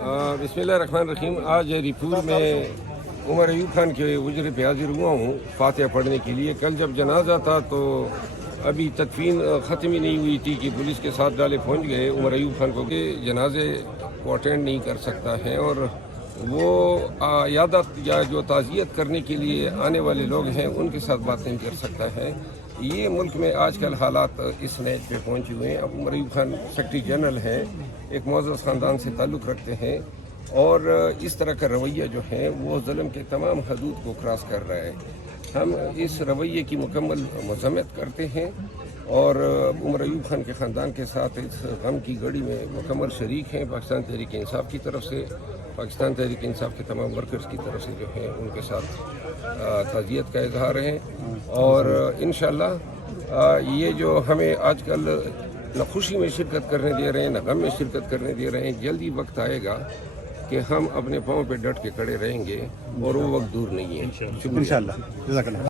बिस्मिल्लाहिर्रहमानिर्रहीम। आज रिपुर में उमर अयूब खान के उजरे पे हाजिर हुआ हूँ फातिहा पढ़ने के लिए। कल जब जनाजा था तो अभी तदफीन ख़त्म ही नहीं हुई थी कि पुलिस के साथ डाले पहुँच गए उमर अयूब खान को कि जनाजे को अटेंड नहीं कर सकता है, और वो यादत या जो ताज़ियत करने के लिए आने वाले लोग हैं उनके साथ बात नहीं कर सकता है। ये मुल्क में आजकल हालात इस नैज पे पहुँचे हुए हैं। अब उमर अयूब खान सेक्रेटरी जनरल हैं, एक मुअज़्ज़ज़ ख़ानदान से ताल्लुक़ रखते हैं, और इस तरह का रवैया जो है वो ज़ुल्म के तमाम हदूद को क्रॉस कर रहा है। हम इस रवैये की मुकम्मल मज़म्मत करते हैं और उमर अयूब खान के ख़ानदान के साथ इस गम की घड़ी में मुकम्मल शरीक हैं। पाकिस्तान तहरीक इंसाफ की तरफ से, पाकिस्तान तहरीक इंसाफ के तमाम वर्कर्स की तरफ से जो है उनके साथ ताज़ियत का इजहार है। और इंशाअल्लाह ये जो हमें आजकल न खुशी में शिरकत करने दे रहे हैं न गम में शिरकत करने दे रहे हैं, जल्दी वक्त आएगा कि हम अपने पाँव पे डट के खड़े रहेंगे और वो वक्त दूर नहीं है। इंशाअल्लाह।